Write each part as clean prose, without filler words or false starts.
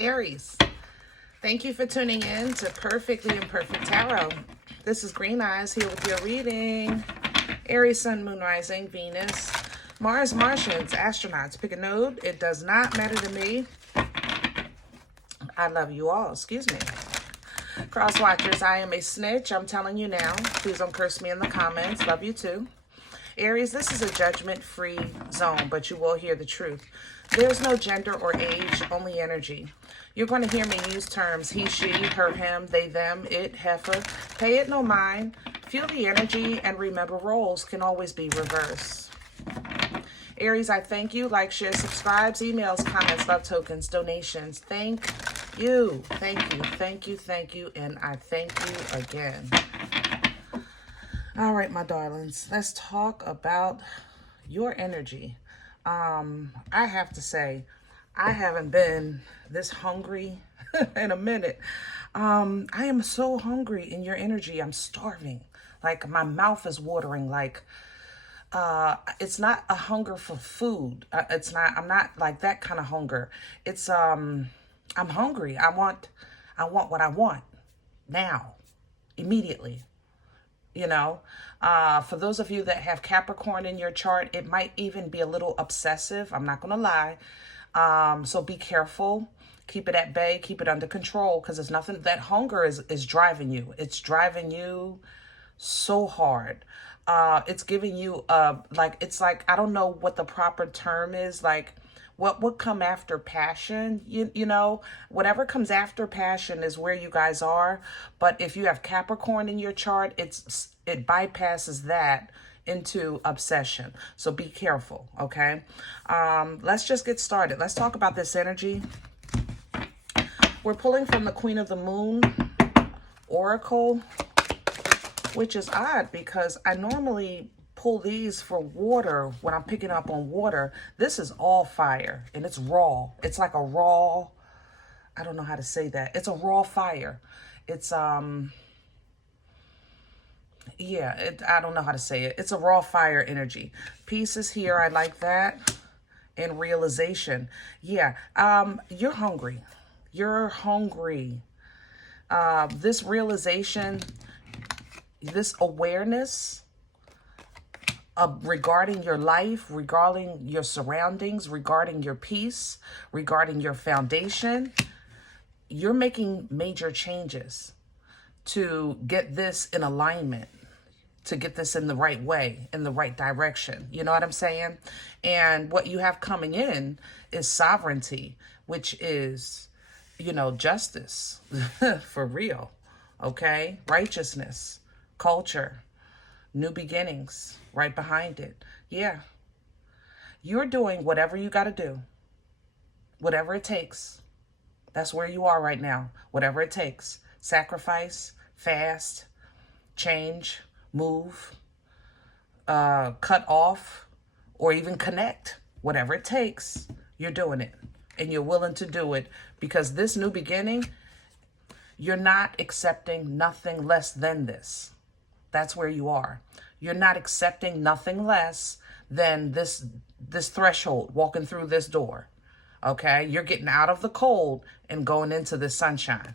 Aries, thank you for tuning in to Perfectly Imperfect Tarot. This is Green Eyes here with your reading. Aries, Sun, Moon, Rising, Venus, Mars, Martians, astronauts. Pick a node. It does not matter to me. I love you all. Excuse me. Cross watchers, I am a snitch. I'm telling you now. Please don't curse me in the comments. Love you too. Aries, this is a judgment-free zone, but you will hear the truth. There's no gender or age, only energy. You're going to hear me use terms he, she, her, him, they, them, it, heifer. Pay it no mind. Feel the energy and remember roles can always be reversed. Aries, I thank you. Like, share, subscribes, emails, comments, love tokens, donations. Thank you. Thank you. Thank you. Thank you. And I thank you again. All right, my darlings, let's talk about your energy. I have to say, I haven't been this hungry in a minute. I am so hungry in your energy. I'm starving. Like, my mouth is watering. Like, it's not a hunger for food. I'm not like that kind of hunger. It's, I'm hungry. I want what I want now, immediately. You know, for those of you that have Capricorn in your chart, it might even be a little obsessive. I'm not going to lie. So be careful. Keep it at bay. Keep it under control, because there's nothing. That hunger is driving you. It's driving you so hard. It's giving you it's like, I don't know what the proper term is. Like, what would come after passion, you know, whatever comes after passion is where you guys are. But if you have Capricorn in your chart, it bypasses that into obsession. So be careful, okay? Let's just get started. Let's talk about this energy. We're pulling from the Queen of the Moon Oracle, which is odd because I normally pull these for water when I'm picking up on water. This is all fire and it's raw. It's like a raw, I don't know how to say that. It's a raw fire. It's, I don't know how to say it. It's a raw fire energy. Peace is here. I like that. And realization. Yeah. You're hungry. You're hungry. This realization, this awareness, regarding your life, regarding your surroundings, regarding your peace, regarding your foundation, you're making major changes to get this in alignment, to get this in the right way, in the right direction. You know what I'm saying? And what you have coming in is sovereignty, which is, you know, justice for real. Okay? Righteousness, culture, new beginnings right behind it. Yeah. You're doing whatever you got to do. Whatever it takes. That's where you are right now. Whatever it takes. Sacrifice, fast, change, move, cut off, or even connect. Whatever it takes, you're doing it. And you're willing to do it because this new beginning, you're not accepting nothing less than this. That's where you are. You're not accepting nothing less than this threshold, walking through this door. Okay? You're getting out of the cold and going into the sunshine.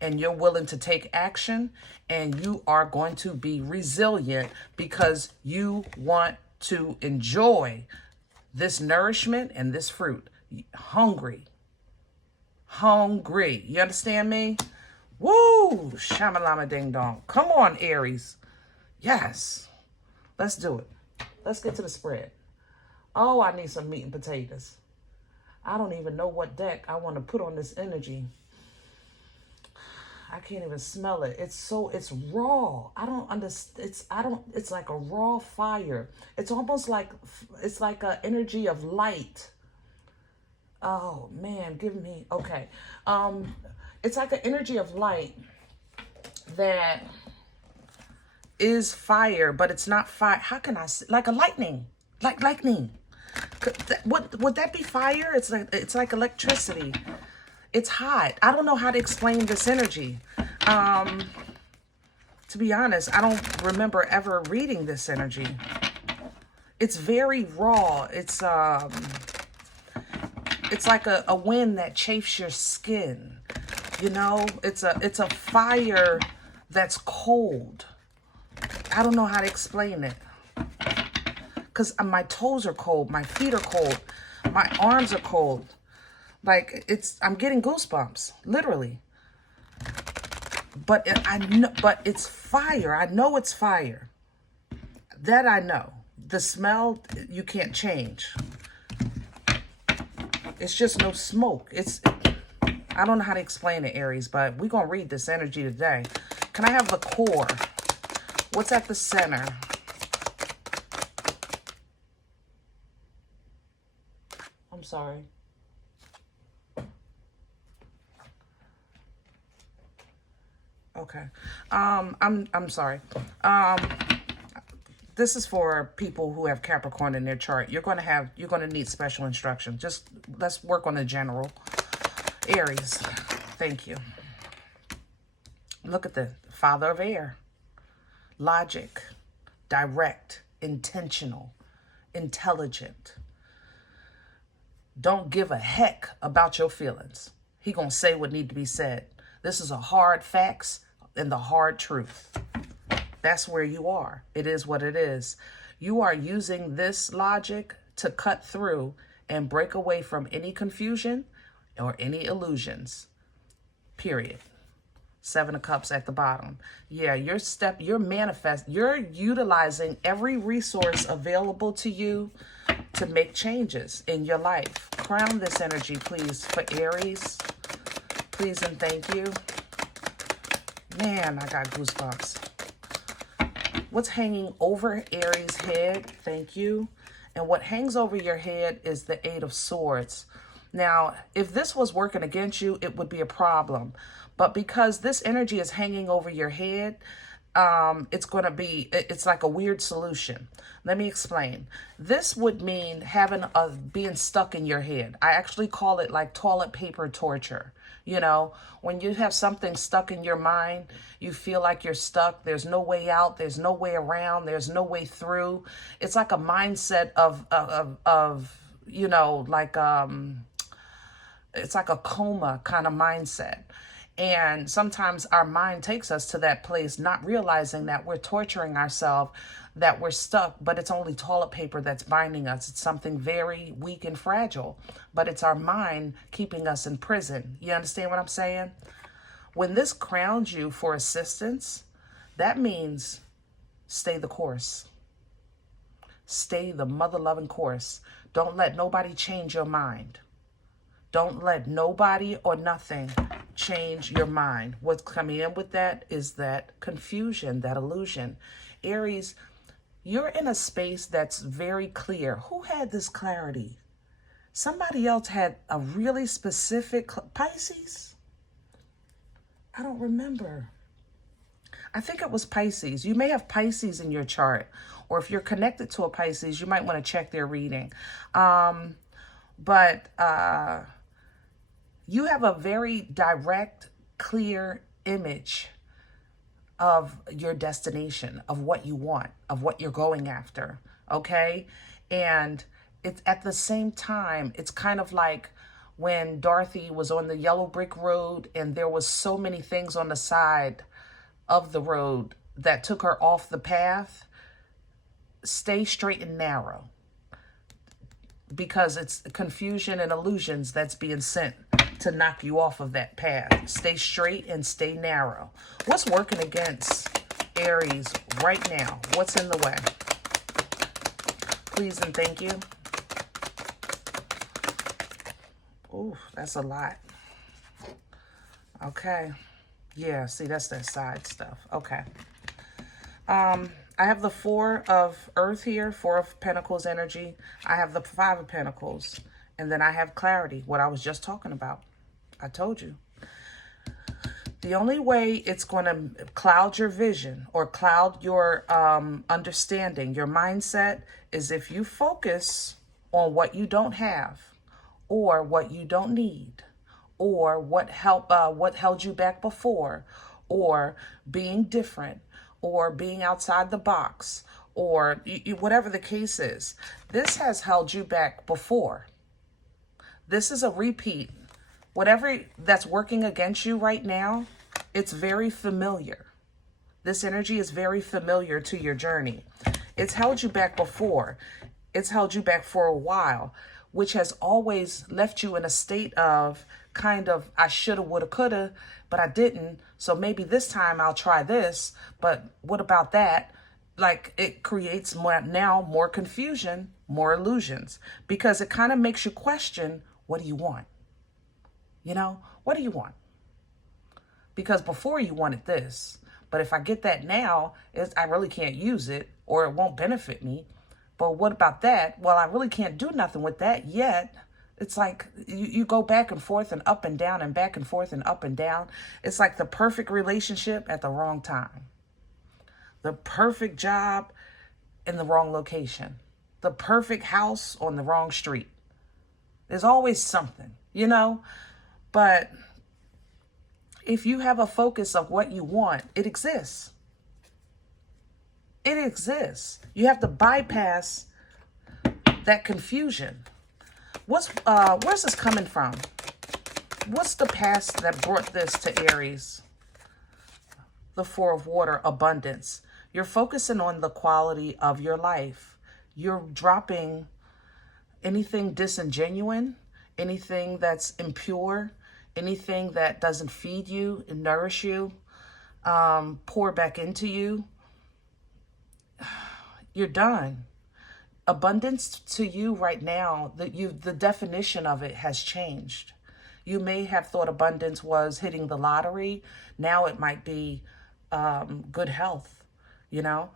And you're willing to take action, and you are going to be resilient because you want to enjoy this nourishment and this fruit. Hungry. Hungry. You understand me? Woo! Shamalama ding dong. Come on, Aries. Yes. Let's do it. Let's get to the spread. Oh, I need some meat and potatoes. I don't even know what deck I want to put on this energy. I can't even smell it. It's raw. I don't understand. It's like a raw fire. It's almost like, it's like an energy of light. Oh man, okay. It's like an energy of light that is fire, but it's not fire. How can I say? Like a lightning, like lightning. Would that be fire? It's like electricity. It's hot. I don't know how to explain this energy. To be honest, I don't remember ever reading this energy. It's very raw. it's like a wind that chafes your skin. You know, it's a fire that's cold. I don't know how to explain it. Because my toes are cold, my feet are cold, my arms are cold. Like, I'm getting goosebumps, literally. But I know, but it's fire. I know it's fire. That I know. The smell, you can't change. It's just no smoke. I don't know how to explain it, Aries, but we're going to read this energy today. Can I have the core? What's at the center? I'm sorry. Okay. I'm sorry. This is for people who have Capricorn in their chart. You're going to need special instruction. Just let's work on the general. Aries. Thank you. Look at the Father of Air. Logic, direct, intentional, intelligent. Don't give a heck about your feelings. He gonna say what need to be said. This is a hard facts and the hard truth. That's where you are. It is what it is. You are using this logic to cut through and break away from any confusion or any illusions. Period. 7 of Cups at the bottom. Yeah, you're utilizing every resource available to you to make changes in your life. Crown this energy, please, for Aries. Please and thank you. Man, I got goosebumps. What's hanging over Aries' head? Thank you. And what hangs over your head is the 8 of Swords. Now, if this was working against you, it would be a problem. But because this energy is hanging over your head, it's like a weird solution. Let me explain. This would mean being stuck in your head. I actually call it like toilet paper torture. You know, when you have something stuck in your mind, you feel like you're stuck. There's no way out. There's no way around. There's no way through. It's like a mindset of you know, like, it's like a coma kind of mindset. And sometimes our mind takes us to that place, not realizing that we're torturing ourselves, that we're stuck, but it's only toilet paper that's binding us. It's something very weak and fragile, but it's our mind keeping us in prison. You understand what I'm saying? When this crowns you for assistance, that means stay the course. Stay the mother-loving course. Don't let nobody change your mind. Don't let nobody or nothing change your mind. What's coming in with that is that confusion, that illusion. Aries, you're in a space that's very clear. Who had this clarity? Somebody else had a really specific Pisces? I don't remember. I think it was Pisces. You may have Pisces in your chart. Or if you're connected to a Pisces, you might want to check their reading. You have a very direct, clear image of your destination, of what you want, of what you're going after, okay? And it's at the same time, it's kind of like when Dorothy was on the yellow brick road and there was so many things on the side of the road that took her off the path. Stay straight and narrow, because it's confusion and illusions that's being sent to knock you off of that path. Stay straight and stay narrow. What's working against Aries right now? What's in the way? Please and thank you. Ooh, that's a lot. Okay. Yeah, see, that's that side stuff. Okay. I have the 4 of Earth here, 4 of Pentacles energy. I have the 5 of Pentacles. And then I have clarity, what I was just talking about. I told you. The only way it's going to cloud your vision or cloud your understanding, your mindset, is if you focus on what you don't have or what you don't need or what held you back before, or being different, or being outside the box, or whatever the case is. This has held you back before. This is a repeat. Whatever that's working against you right now, it's very familiar. This energy is very familiar to your journey. It's held you back before. It's held you back for a while, which has always left you in a state of kind of, I shoulda, woulda, coulda, but I didn't. So maybe this time I'll try this, but what about that? Like, it creates more confusion, more illusions, because it kind of makes you question, what do you want? You know, what do you want? Because before you wanted this, but if I get that now, I really can't use it, or it won't benefit me. But what about that? Well, I really can't do nothing with that yet. It's like you go back and forth and up and down and back and forth and up and down. It's like the perfect relationship at the wrong time. The perfect job in the wrong location. The perfect house on the wrong street. There's always something, you know? But if you have a focus of what you want, it exists. It exists. You have to bypass that confusion. Where's this coming from? What's the past that brought this to Aries? The Four of Water, abundance. You're focusing on the quality of your life. You're dropping anything disingenuine, anything that's impure, anything that doesn't feed you and nourish you, pour back into you. You're done. Abundance to you right now, the definition of it has changed. You may have thought abundance was hitting the lottery. Now it might be good health, you know.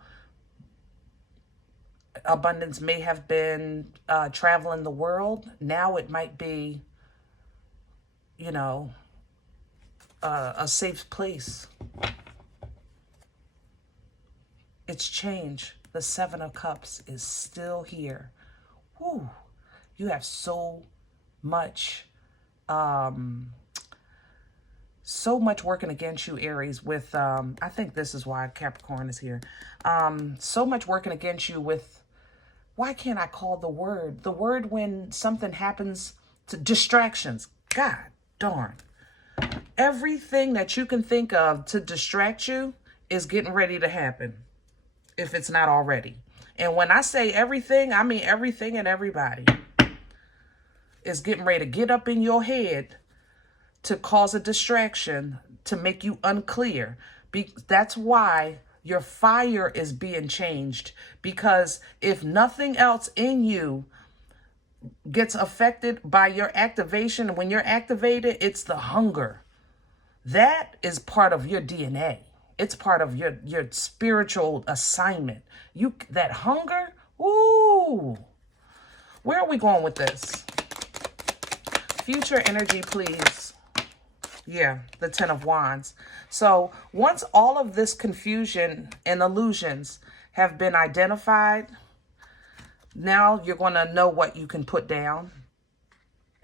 Abundance may have been traveling the world. Now it might be, you know, a safe place. It's changed. The Seven of Cups is still here. Whew. You have so much working against you, Aries, with, I think this is why Capricorn is here. So much working against you with, why can't I call the word? The word when something happens to distractions. God darn. Everything that you can think of to distract you is getting ready to happen, if it's not already. And when I say everything, I mean everything and everybody is getting ready to get up in your head to cause a distraction, to make you unclear. That's why your fire is being changed, because if nothing else in you gets affected by your activation, when you're activated, it's the hunger. That is part of your DNA. It's part of your spiritual assignment. That hunger, ooh. Where are we going with this? Future energy, please. Yeah, the Ten of Wands. So once all of this confusion and illusions have been identified, now you're going to know what you can put down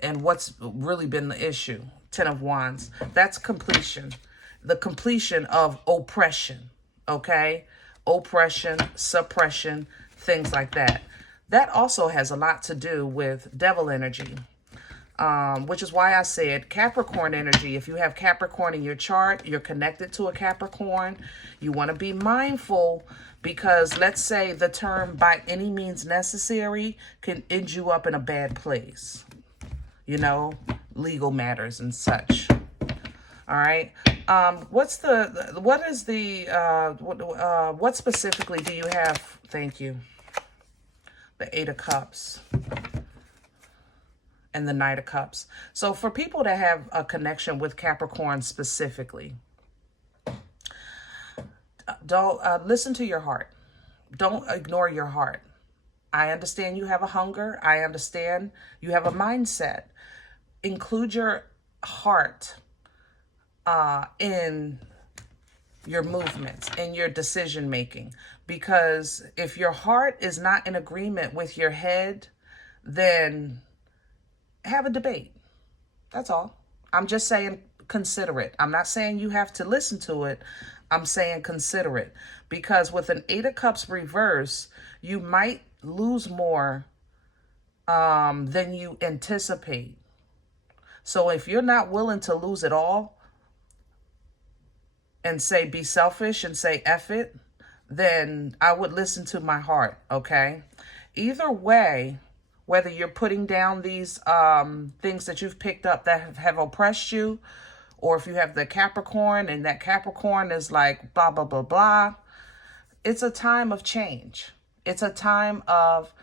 and what's really been the issue. Ten of Wands. That's completion. The completion of oppression, okay? Oppression, suppression, things like that. That also has a lot to do with devil energy, which is why I said Capricorn energy. If you have Capricorn in your chart, you're connected to a Capricorn. You want to be mindful, because let's say the term by any means necessary can end you up in a bad place, you know, legal matters and such. All right. What specifically do you have? Thank you. The Eight of Cups and the Knight of Cups. So for people that have a connection with Capricorn specifically, don't listen to your heart. Don't ignore your heart. I understand you have a hunger. I understand you have a mindset. Include your heart in your movements, in your decision making, because if your heart is not in agreement with your head, then have a debate. That's all. I'm just saying consider it. I'm not saying you have to listen to it. I'm saying consider it, because with an Eight of Cups reverse, you might lose more than you anticipate. So if you're not willing to lose it all and say be selfish and say F it, then I would listen to my heart, okay? Either way, whether you're putting down these things that you've picked up that have oppressed you, or if you have the Capricorn and that Capricorn is like blah, blah, blah, blah, it's a time of change. It's a time of,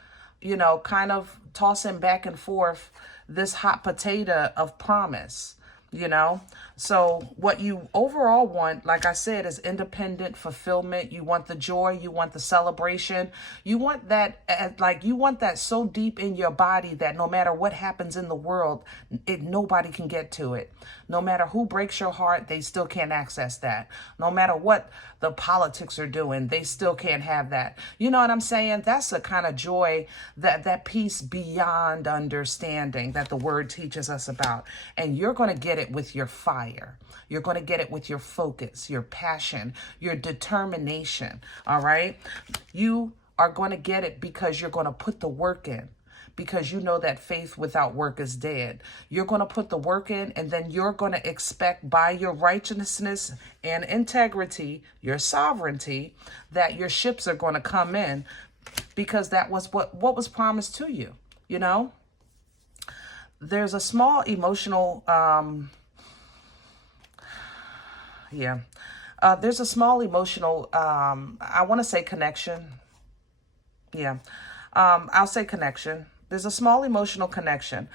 you know, kind of tossing back and forth this hot potato of promise, you know? So what you overall want, like I said, is independent fulfillment. You want the joy, you want the celebration. You want that, like you want that so deep in your body that no matter what happens in the world, nobody can get to it. No matter who breaks your heart, they still can't access that. No matter what the politics are doing, they still can't have that. You know what I'm saying? That's the kind of joy, that peace beyond understanding that the word teaches us about. And you're going to get it with your fire. You're going to get it with your focus, your passion, your determination. All right. You are going to get it because you're going to put the work in. Because you know that faith without work is dead. You're going to put the work in, and then you're going to expect by your righteousness and integrity, your sovereignty, that your ships are going to come in, because that was what was promised to you. You know, there's a small emotional, there's a small emotional, I want to say connection. Yeah. I'll say connection. There's a small emotional connection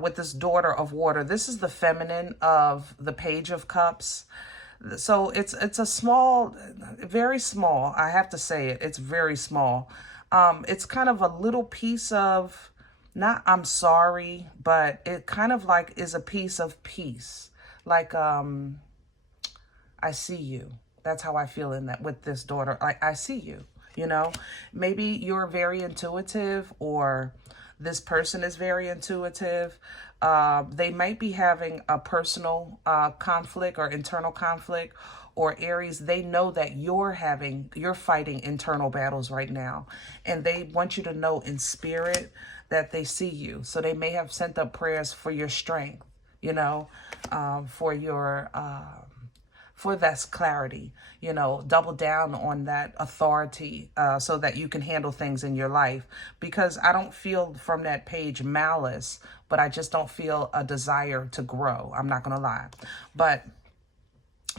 with this daughter of water. This is the feminine of the Page of Cups. So it's a small, very small. I have to say it. It's very small. It's kind of a little piece of, not I'm sorry, but it kind of like is a piece of peace. Like, I see you. That's how I feel in that with this daughter. I see you. You know, maybe you're very intuitive, or this person is very intuitive. They might be having a personal conflict or internal conflict, or Aries, they know that you're fighting internal battles right now. And they want you to know in spirit that they see you. So they may have sent up prayers for your strength, you know, for your... for that's clarity, you know, double down on that authority so that you can handle things in your life. Because I don't feel from that page malice, but I just don't feel a desire to grow. I'm not going to lie. But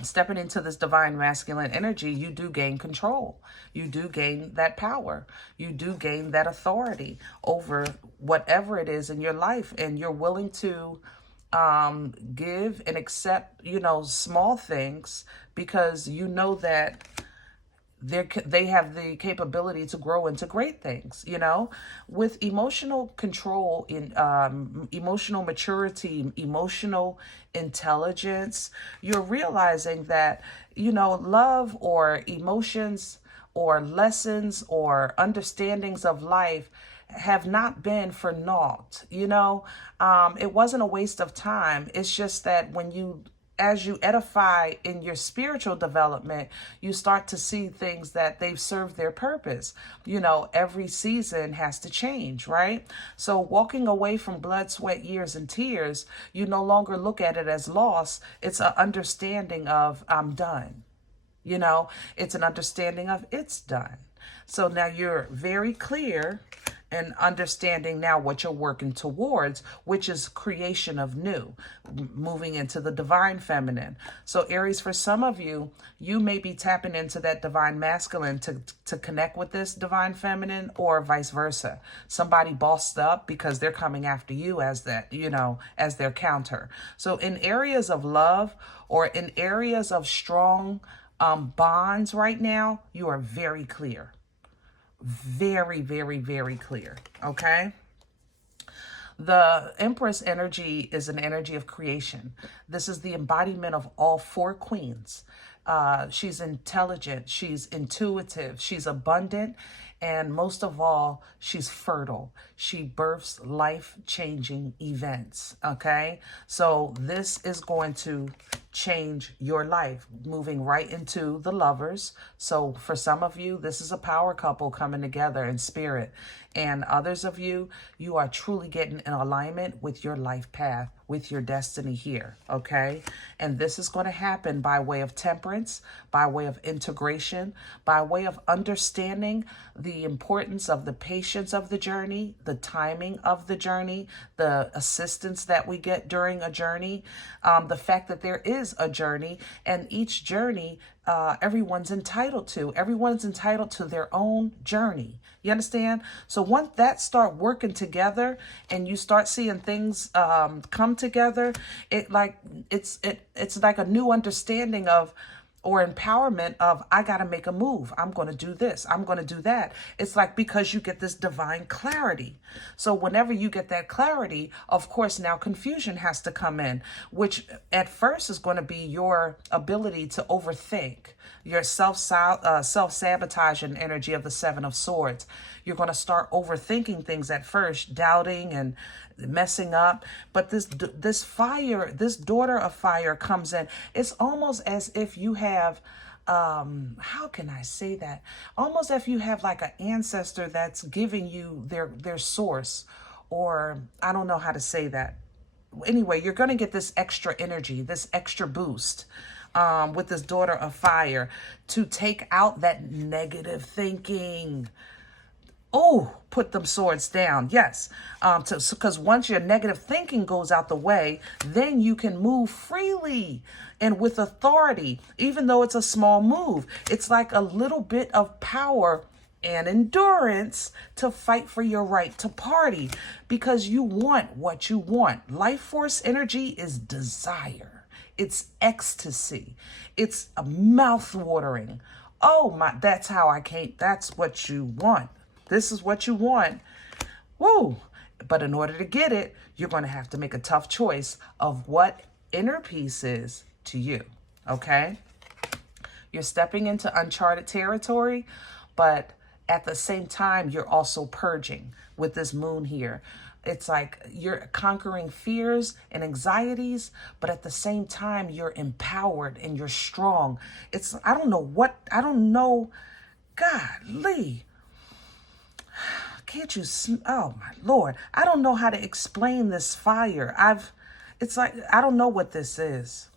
stepping into this divine masculine energy, you do gain control. You do gain that power. You do gain that authority over whatever it is in your life. And you're willing to give and accept, you know, small things, because you know that they have the capability to grow into great things, you know, with emotional control, in emotional maturity, emotional intelligence. You're realizing that, you know, love or emotions or lessons or understandings of life have not been for naught, you know. It wasn't a waste of time. It's just that as you edify in your spiritual development, you start to see things that they've served their purpose. You know, every season has to change, right? So walking away from blood, sweat, years, and tears, you no longer look at it as loss. It's an understanding of I'm done. You know, it's an understanding of it's done. So now you're very clear and understanding now what you're working towards, which is creation of new, moving into the divine feminine. So Aries, for some of you, you may be tapping into that divine masculine to connect with this divine feminine, or vice versa. Somebody bossed up because they're coming after you as that, you know, as their counter. So in areas of love or in areas of strong bonds right now, you are very clear. Very, very, very clear. Okay. The Empress energy is an energy of creation. This is the embodiment of all four queens. She's intelligent. She's intuitive. She's abundant. And most of all, she's fertile. She births life-changing events. Okay. So this is going to change your life, moving right into the Lovers. So for some of you, this is a power couple coming together in spirit. And others of you, you are truly getting in alignment with your life path, with your destiny here, okay? And this is going to happen by way of temperance, by way of integration, by way of understanding the importance of the patience of the journey, the timing of the journey, the assistance that we get during a journey, the fact that there is a journey, and each journey everyone's entitled to. Everyone's entitled to their own journey. You understand? So once that start working together and you start seeing things come together, it's like a new understanding of, or empowerment of, I got to make a move. I'm going to do this. I'm going to do that. It's like, because you get this divine clarity. So whenever you get that clarity, of course, now confusion has to come in, which at first is going to be your ability to overthink, your self-sabotaging energy of the Seven of Swords. You're going to start overthinking things at first, doubting and messing up. But this fire, this daughter of fire comes in. It's almost as if you have, how can I say that? Almost as if you have like an ancestor that's giving you their source, or I don't know how to say that. Anyway, you're going to get this extra energy, this extra boost with this daughter of fire to take out that negative thinking. Oh, put them swords down. Yes. Because once your negative thinking goes out the way, then you can move freely and with authority, even though it's a small move. It's like a little bit of power and endurance to fight for your right to party, because you want what you want. Life force energy is desire. It's ecstasy. It's a mouth watering. Oh my, that's what you want. This is what you want. Woo! But in order to get it, you're going to have to make a tough choice of what inner peace is to you. Okay? You're stepping into uncharted territory, but at the same time, you're also purging with this moon here. It's like you're conquering fears and anxieties, but at the same time, you're empowered and you're strong. I don't know. Golly. Can't you, oh my Lord, I don't know how to explain this fire. It's like, I don't know what this is.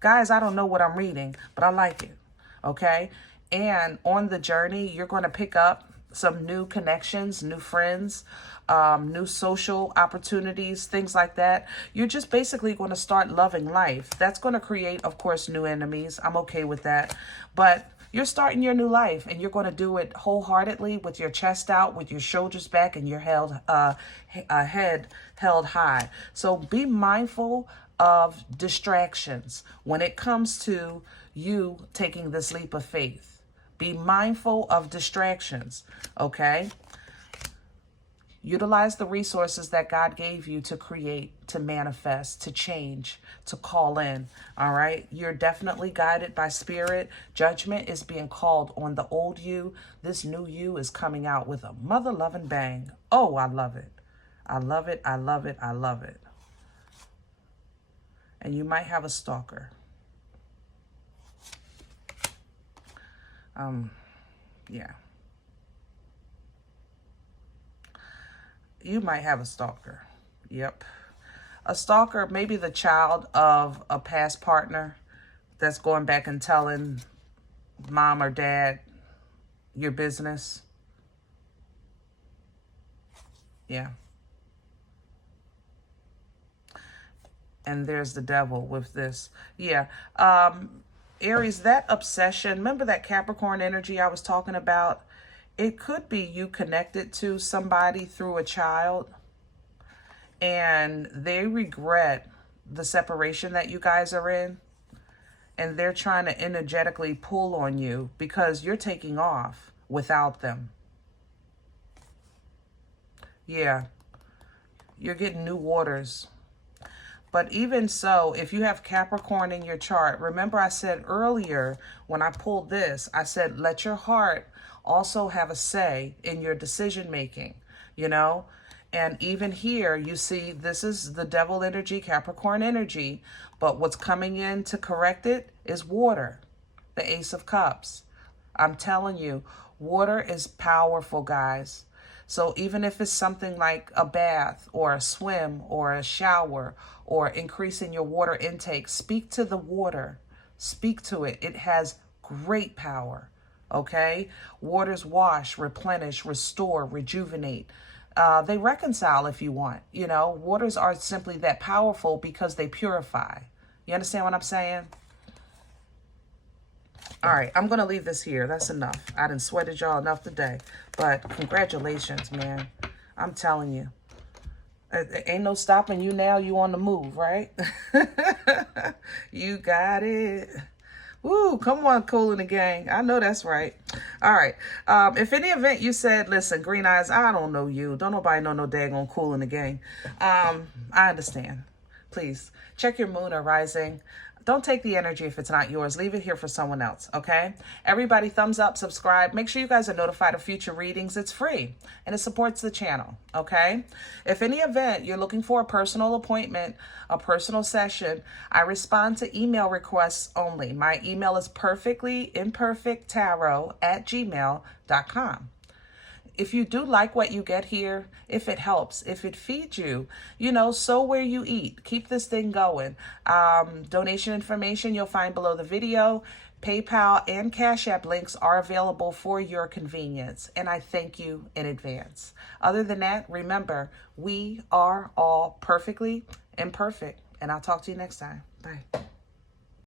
Guys, I don't know what I'm reading, but I like it, okay? And on the journey, you're going to pick up some new connections, new friends, new social opportunities, things like that. You're just basically going to start loving life. That's going to create, of course, new enemies. I'm okay with that. But you're starting your new life, and you're going to do it wholeheartedly with your chest out, with your shoulders back, and your head held high. So be mindful of distractions when it comes to you taking this leap of faith. Be mindful of distractions, okay? Utilize the resources that God gave you to create, to manifest, to change, to call in, all right? You're definitely guided by spirit. Judgment is being called on the old you. This new you is coming out with a mother-loving bang. Oh, I love it. I love it, I love it, I love it. And you might have a stalker. Yeah. You might have a stalker. Yep. A stalker, maybe the child of a past partner that's going back and telling mom or dad your business. Yeah. And there's the devil with this. Yeah. Aries, that obsession, remember that Capricorn energy I was talking about? It could be you connected to somebody through a child and they regret the separation that you guys are in, and they're trying to energetically pull on you because you're taking off without them. Yeah, you're getting new waters. But even so, if you have Capricorn in your chart, remember I said earlier when I pulled this, I said let your heart also have a say in your decision making, you know? And even here, you see, this is the devil energy, Capricorn energy, but what's coming in to correct it is water, the Ace of Cups. I'm telling you, water is powerful, guys. So even if it's something like a bath or a swim or a shower or increasing your water intake, speak to the water. Speak to it. It has great power. Okay? Waters wash, replenish, restore, rejuvenate. They reconcile if you want. You know, waters are simply that powerful because they purify. You understand what I'm saying? All right, I'm going to leave this here. That's enough. I done sweated y'all enough today. But congratulations, man. I'm telling you. Ain't no stopping you now. You on the move, right? You got it. Woo, come on, Cool in the Gang. I know that's right. All right. If in the event you said, listen, Green Eyes, I don't know you. Don't nobody know no daggone Cool in the Gang. I understand. Please, check your moon or rising. Don't take the energy if it's not yours. Leave it here for someone else, okay? Everybody, thumbs up, subscribe. Make sure you guys are notified of future readings. It's free, and it supports the channel, okay? If in the event you're looking for a personal appointment, a personal session, I respond to email requests only. My email is perfectlyimperfecttarot@gmail.com. If you do like what you get here, if it helps, if it feeds you, you know, sow where you eat. Keep this thing going. Donation information you'll find below the video. PayPal and CashApp links are available for your convenience, and I thank you in advance. Other than that, remember, we are all perfectly imperfect, and I'll talk to you next time. Bye.